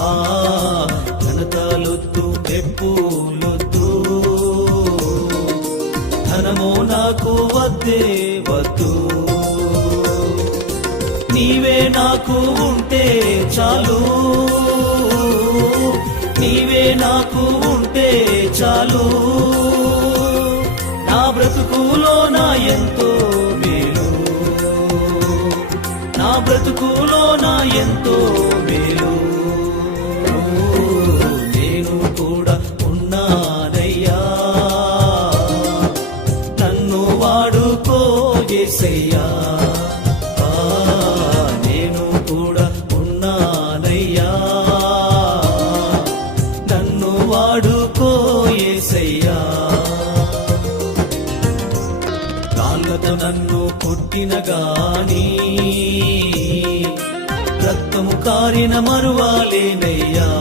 ఆ ఘనతాలొద్దు పెప్పులొద్దు ధనము నాకు వద్దే వద్దు. నీవే నాకు ఉంటే చాలు. నీవే నాకు ఉంటే చాలు. నా బ్రతుకులో నా ఎంతో మేలు. నా బ్రతుకులో నా ఎంతో మేలు. యేసయ్యా. నేను కూడా ఉన్నానయ్యా. నన్ను వాడుకో యేసయ్యా. కాళ్ళతో నన్ను కొట్టిన గాని రక్తము కారిన మరువాలేనయ్యా.